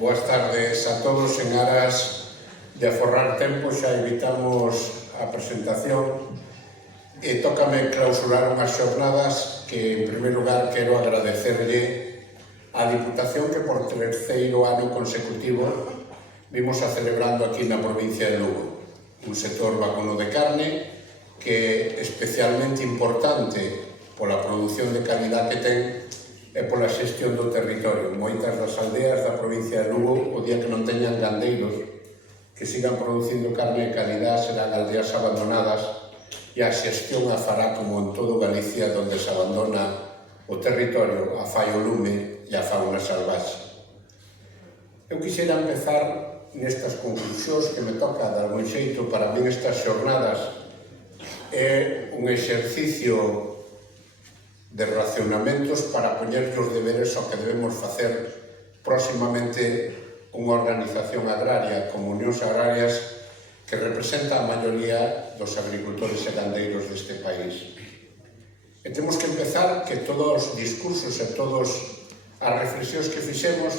Boas tardes a todos. En aras de aforrar tempo xa evitamos a presentación e tócame clausurar unhas xornadas que, en primeiro lugar, quero agradecerlle á Diputación que por terceiro ano consecutivo vimos a celebrando aquí na provincia de Lugo un sector vacuno de carne que é especialmente importante pola produción de calidad que ten e pola xestión do territorio. Moitas das aldeas da provincia de Lugo, o día que non teñan gandeiros que sigan producindo carne de calidad, serán aldeas abandonadas e a xestión a fará como en todo Galicia, onde se abandona o territorio, a fai o lume e a fauna salvaxe. Eu quixera empezar nestas conclusións que me toca de algún xeito. Para min estas xornadas é un exercicio de racionamentos para poñer os deberes ao que debemos facer próximamente unha organización agraria como Unións Agrarias que representa a maioría dos agricultores e gandeiros deste país. E temos que empezar que todos os discursos e todas as reflexións que fixemos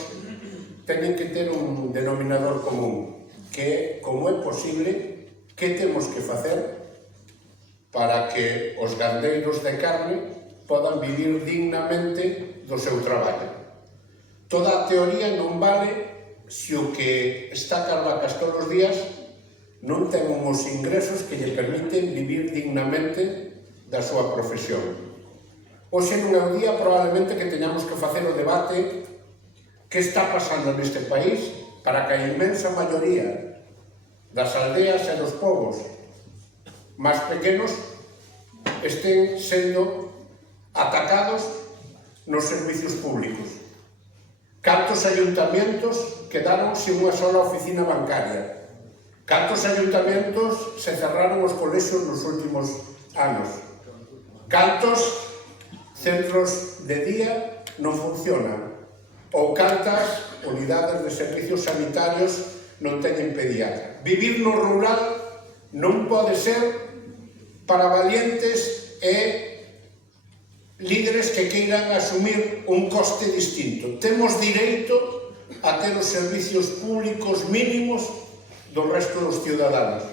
teñen que ter un denominador común, que é como é posible, que temos que facer para que os gandeiros de carne podan vivir dignamente do seu traballo. Toda a teoría non vale se o que está Carvacas todos os días non ten uns ingresos que lle permiten vivir dignamente da súa profesión. Hoxe non é o día probablemente que teñamos que facer o debate que está pasando neste país para que a inmensa maioría das aldeas e dos povos máis pequenos estén sendo atacados nos servicios públicos. Cantos ayuntamientos quedaron sin unha sola oficina bancaria? Cantos ayuntamientos se cerraron os colexios nos últimos anos? Cantos centros de día non funcionan? Ou cantas unidades de servicios sanitarios non teñen pediatra? Vivir no rural non pode ser para valientes e líderes que queiran asumir un coste distinto. Temos direito a ter os servicios públicos mínimos do resto dos ciudadanos.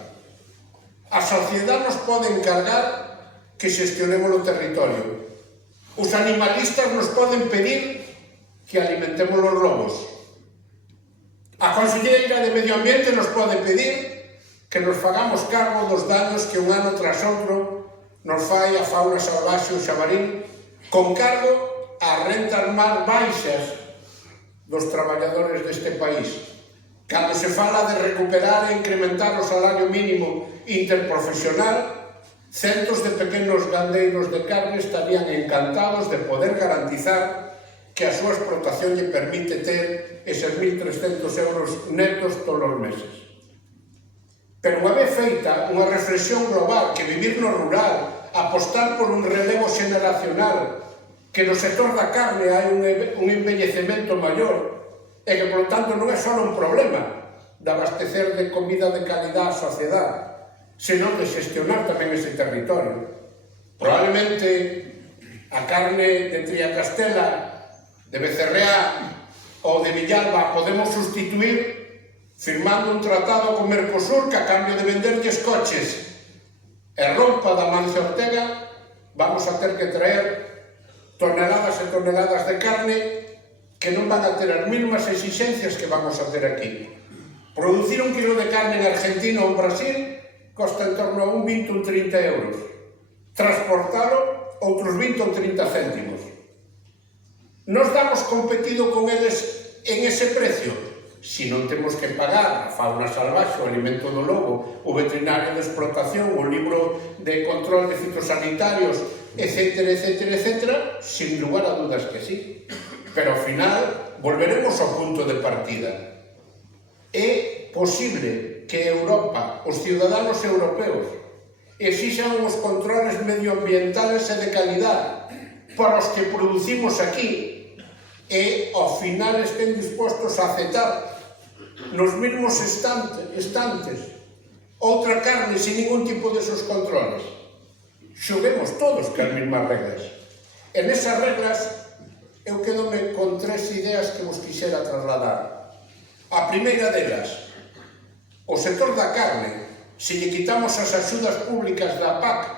A sociedade nos pode encargar que xestionemos o territorio. Os animalistas nos poden pedir que alimentemos os lobos. A Conselleira de Medio Ambiente nos pode pedir que nos fagamos cargo dos daños que un ano tras outro nos fai a fauna salvaxe o xabarín, con cargo ás rentas máis baixas dos traballadores deste país. Cando se fala de recuperar e incrementar o salario mínimo interprofesional, centos de pequenos gandeiros de carne estarían encantados de poder garantizar que a súa explotación lle permite ter eses 1.300 euros netos todos os meses. Pero unha vez feita unha reflexión global que vivir no rural, apostar por un relevo xeneracional, que no sector da carne hai un envellecemento maior e que, por tanto, non é só un problema de abastecer de comida de calidad á sociedade, senón de xestionar tamén ese territorio. Probablemente a carne de Triacastela, de Becerreá ou de Villalba podemos sustituir firmando un tratado con Mercosur que a cambio de venderlles coches e roupa da Mancio Ortega vamos a ter que traer toneladas e toneladas de carne que non van a ter as mínimas exixencias que vamos a ter aquí. Producir un kilo de carne en Argentina ou en Brasil costa en torno a un 20 ou 30 euros. Transportalo outros 20 ou 30 céntimos. Nos damos competido con eles en ese precio? Si non temos que pagar a fauna salvaxe, o alimento do lobo, o veterinario de explotación, o libro de control de fitosanitarios, etcétera, etcétera, etcétera, sin lugar a dudas que sí. Pero ao final volveremos ao punto de partida. É posible que Europa, os ciudadanos europeos, exixan os controles medioambientales e de calidad para os que producimos aquí e ao final estén dispostos a aceptar nos mesmos estantes outra carne sin ningún tipo de esos controles. Xoguemos todos que as mesmas reglas. En esas reglas eu quedome con 3 ideas que vos quixera trasladar. A primeira delas, o sector da carne, se lle quitamos as axudas públicas da PAC,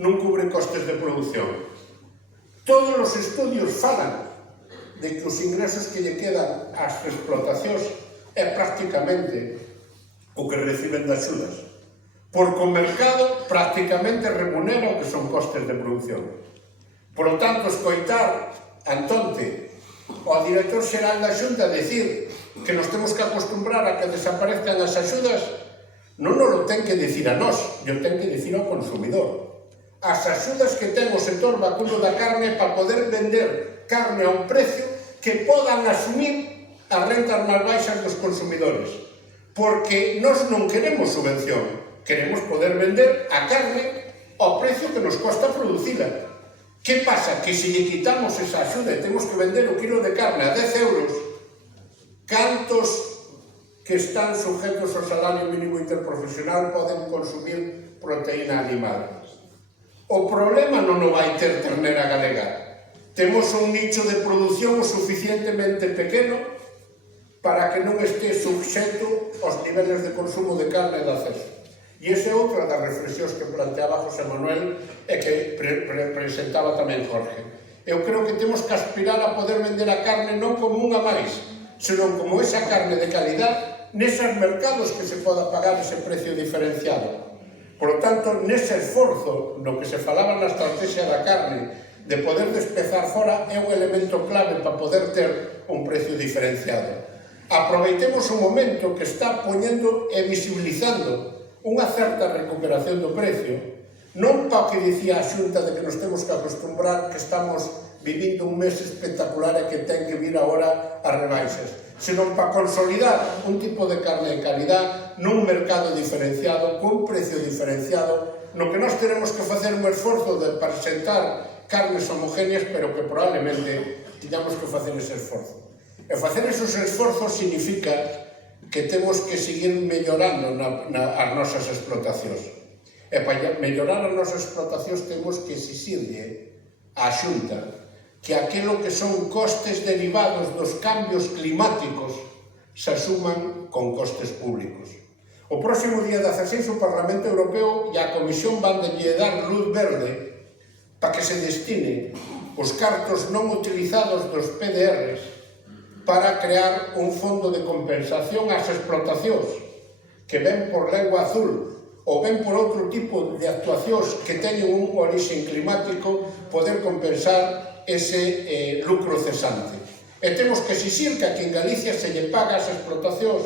non cubre costes de produción. Todos os estudios falan de que os ingresos que lle quedan ás explotacións é prácticamente o que reciben de axudas, porque o mercado prácticamente remunera o que son costes de produción. Por lo tanto, escoitar antonte ao director xeral da Xunta decir que nos temos que acostumbrar a que desaparezcan as axudas, non nos lo ten que dicir a nós, yo ten que dicir ao consumidor. As axudas que ten o sector vacuno da carne para poder vender carne a un precio que podan asumir as rentas máis baixas dos consumidores. Porque nós non queremos subvención, queremos poder vender a carne ao precio que nos costa producila. Que pasa? Que se lle quitamos esa axuda e temos que vender o kilo de carne a 10 euros, cantos que están sujetos ao salario mínimo interprofesional poden consumir proteína animal? O problema non o vai ter ternera galega. Temos un nicho de produción o suficientemente pequeno para que non este suxeto aos niveles de consumo de carne e de acceso. E esa é outra das reflexións que planteaba José Manuel e que presentaba tamén Jorge. Eu creo que temos que aspirar a poder vender a carne non como unha máis, senón como esa carne de calidad neses mercados que se poda pagar ese precio diferenciado. Por lo tanto, nese esforzo no que se falaba na estrategia da carne de poder despezar fora é un elemento clave para poder ter un precio diferenciado. Aproveitemos o momento que está poñendo e visibilizando unha certa recuperación do precio, non para o que dicía a Xunta de que nos temos que acostumbrar que estamos vivindo un mes espectacular e que ten que vir agora as rebaixas, senón para consolidar un tipo de carne de calidad nun mercado diferenciado, cun precio diferenciado, no que nós teremos que facer un esforzo de presentar carnes homogéneas, pero que probablemente tiñamos que facer ese esforzo. E facer esos esforzos significa que temos que seguir mellorando as nosas explotacións. E para mellorar as nosas explotacións temos que exixirlle á Xunta que aquilo que son costes derivados dos cambios climáticos se asuman con costes públicos. O próximo día 16 o Parlamento Europeo e a Comisión van de dar luz verde para que se destine os cartos non utilizados dos PDRs para crear un fondo de compensación ás explotacións que ven por lengua azul ou ven por outro tipo de actuacións que teñen un orixen climático, poder compensar ese lucro cesante. E temos que exixir que aquí en Galicia se lle paga as explotacións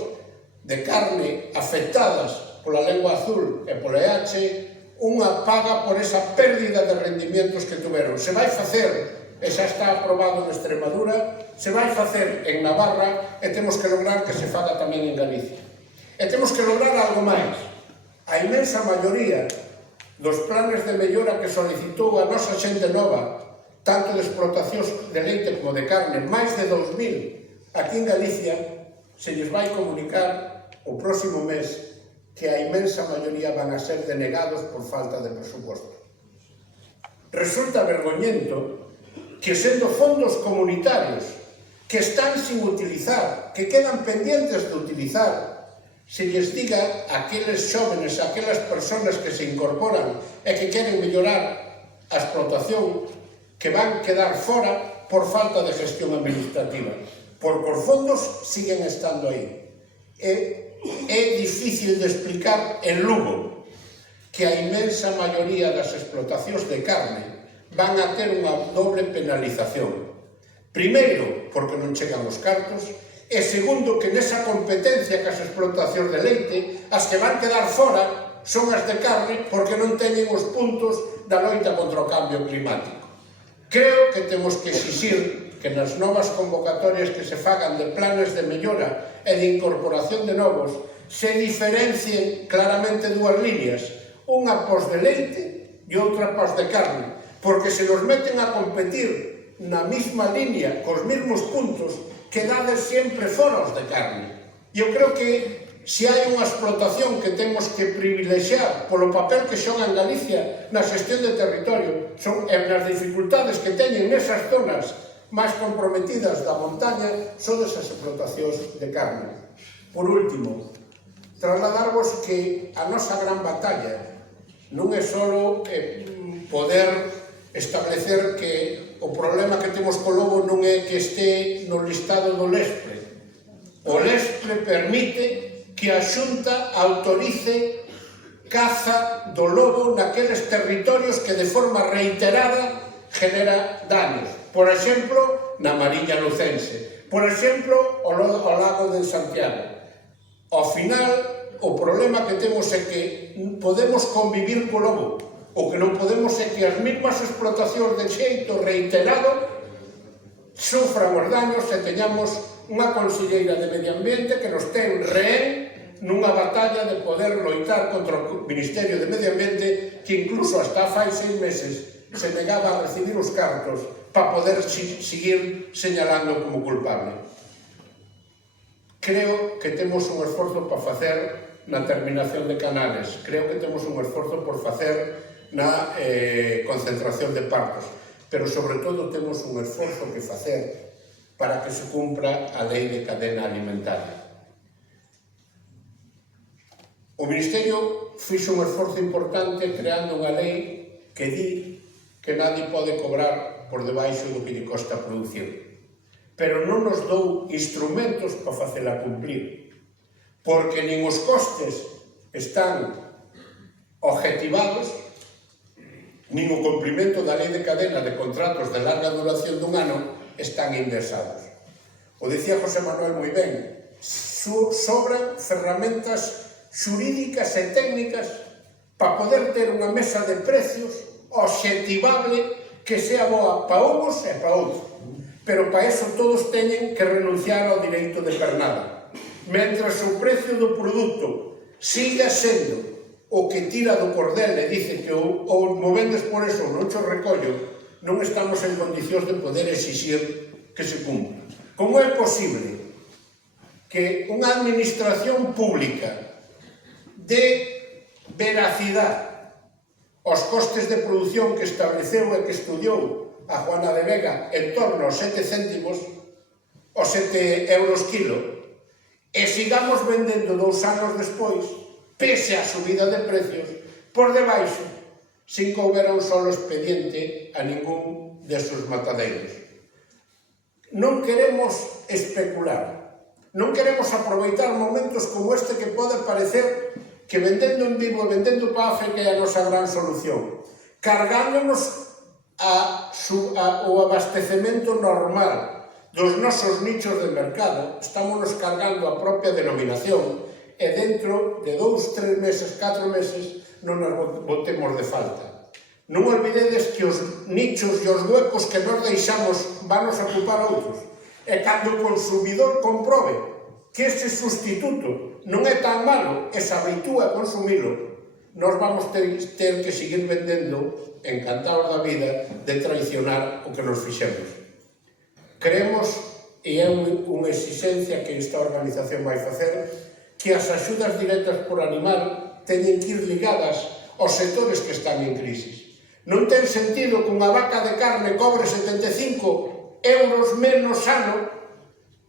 de carne afectadas pola lengua azul e pola EH unha paga por esa pérdida de rendimientos que tuveron. Se vai facer, e xa está aprobado en Extremadura, se vai facer en Navarra e temos que lograr que se faga tamén en Galicia. E temos que lograr algo máis. A inmensa maioría dos planes de mellora que solicitou a nosa xente nova, tanto de explotacións de leite como de carne, máis de 2.000 aquí en Galicia, se lles vai comunicar o próximo mes que a inmensa maioría van a ser denegados por falta de presuposto. Resulta vergoñento que sendo fondos comunitarios que están sin utilizar, que quedan pendientes de utilizar, se lles diga a aqueles xóvenes, a aquelas persoas que se incorporan e que queren mellorar a explotación, que van quedar fora por falta de gestión administrativa, porque os fondos siguen estando aí. É difícil de explicar en Lugo que a inmensa maioría das explotacións de carne van a ter unha doble penalización. Primeiro, porque non chegan os cartos, e segundo, que nesa competencia que as explotacións de leite, as que van quedar fora son as de carne porque non teñen os puntos da loita contra o cambio climático. Creo que temos que exixir que nas novas convocatorias que se fagan de planes de mellora e de incorporación de novos se diferencien claramente dúas líneas, unha pos de leite e outra pos de carne, porque se nos meten a competir na mesma línea, cos mesmos puntos, quedades sempre fora os de carne. E eu creo que se hai unha explotación que temos que privilexiar polo papel que xoga en Galicia na xestión de territorio e nas dificultades que teñen nesas zonas máis comprometidas da montaña son esas explotacións de carne. Por último, trasladarvos que a nosa gran batalla non é só poder establecer que o problema que temos co lobo non é que este no listado do LESPRE. O LESPRE permite que a Xunta autorice caza do lobo naqueles territorios que de forma reiterada genera daños. Por exemplo, na Mariña Lucense. Por exemplo, o lago de Santiago. Ao final, o problema que temos é que podemos convivir co lobo. O que non podemos é que as mesmas explotacións de xeito reiterado sufran os daños e teñamos unha conselleira de Medio Ambiente que nos ten rehén nunha batalla de poder loitar contra o Ministerio de Medio Ambiente que incluso hasta fai 6 meses se negaba a recibir os cartos para poder seguir señalando como culpable. Creo que temos un esforzo para facer na terminación de canales, creo que temos un esforzo por facer na concentración de partos, pero sobre todo temos un esforzo que facer para que se cumpra a lei de cadena alimentaria. O Ministerio fixo un esforzo importante creando unha lei que di que nadie pode cobrar por debaixo do que lle costa producir. Pero non nos dou instrumentos para facela cumplir, porque nin os costes están objetivados, nin o cumprimento da lei de cadena de contratos de larga duración dun ano están indexados. O dicía José Manuel moi ben, sobran ferramentas xurídicas e técnicas para poder ter unha mesa de precios obxectivable que sea boa para uns e para outros. Pero para eso todos teñen que renunciar ao direito de pernada. Mentras o precio do produto siga sendo o que tira do cordel e dice que o movendes por eso non cho recollo, non estamos en condicións de poder exixir que se cumpla. Como é posible que unha administración pública de veracidade aos costes de produción que estableceu e que estudiou a Juana de Vega en torno aos 7 céntimos, aos 7 euros kilo, e sigamos vendendo 2 anos despois, pese a subida de precios, por debaixo, sin que houbera un solo expediente a ningún desos matadeiros. Non queremos especular, non queremos aproveitar momentos como este que pode parecer que vendendo en vivo e vendendo para África é a nosa gran solución, cargándonos o abastecemento normal dos nosos nichos de mercado, estamos cargando a propia denominación e dentro de 2, 3 meses, 4 meses non nos botemos de falta. Non olvidedes que os nichos e os huecos que nos deixamos vanos a ocupar outros. E cando o consumidor comprobe que ese sustituto non é tan malo e se habitúa a consumilo, nós vamos ter que seguir vendendo encantados da vida de traicionar o que nos fixemos. Creemos, e é unha exigencia que esta organización vai facer, que as axudas directas por animal teñen que ir ligadas aos sectores que están en crisis. Non ten sentido que unha vaca de carne cobre 75 euros menos ano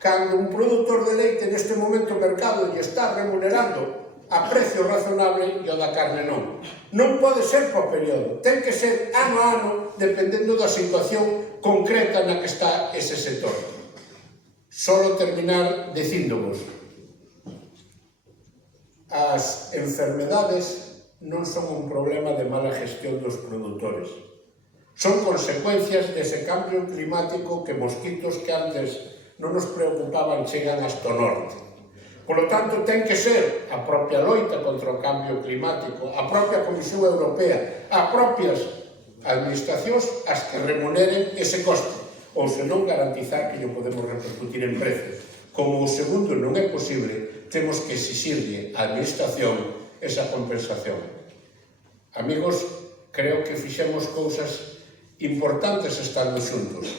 cando un produtor de leite neste momento o mercado lle está remunerando a precio razonable e o da carne non. Non pode ser por período, ten que ser ano a ano dependendo da situación concreta na que está ese sector. Solo terminar dicíndovos, as enfermedades non son un problema de mala gestión dos produtores. Son consecuencias dese cambio climático que mosquitos que antes non nos preocupaban chegan hasta o norte. Por lo tanto, ten que ser a propia loita contra o cambio climático, a propia Comisión Europea, as propias administracións as que remuneren ese coste, ou senón garantizar que non podemos repercutir en precios. Como o segundo non é posible, temos que exixirlle á administración esa compensación. Amigos, creo que fixemos cousas importantes estando xuntos,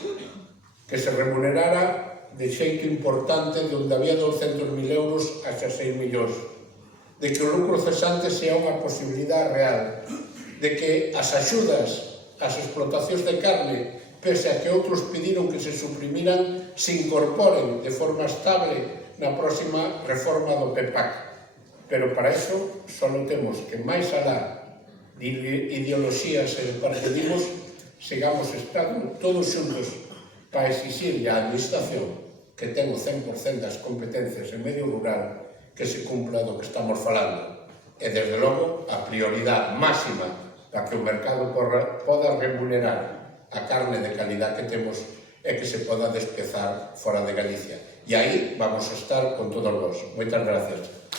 que se remunerara de xeito importante de onde había 200.000 euros a xa 6 millóns, de que o lucro cesante sea unha posibilidade real, de que as axudas ás explotacións de carne pese a que outros pediron que se suprimiran, se incorporen de forma estable na próxima reforma do PEPAC. Pero para iso só temos que, máis alá de ideoloxías e de partidismos, sigamos estando todos xuntos para exixirle á Administración, que ten o 100% das competencias en medio rural, que se cumpla do que estamos falando. E, desde logo, a prioridade máxima para que o mercado poda remunerar a carne de calidad que temos e que se poda despezar fora de Galicia. E aí vamos a estar con todos vos. Moitas gracias.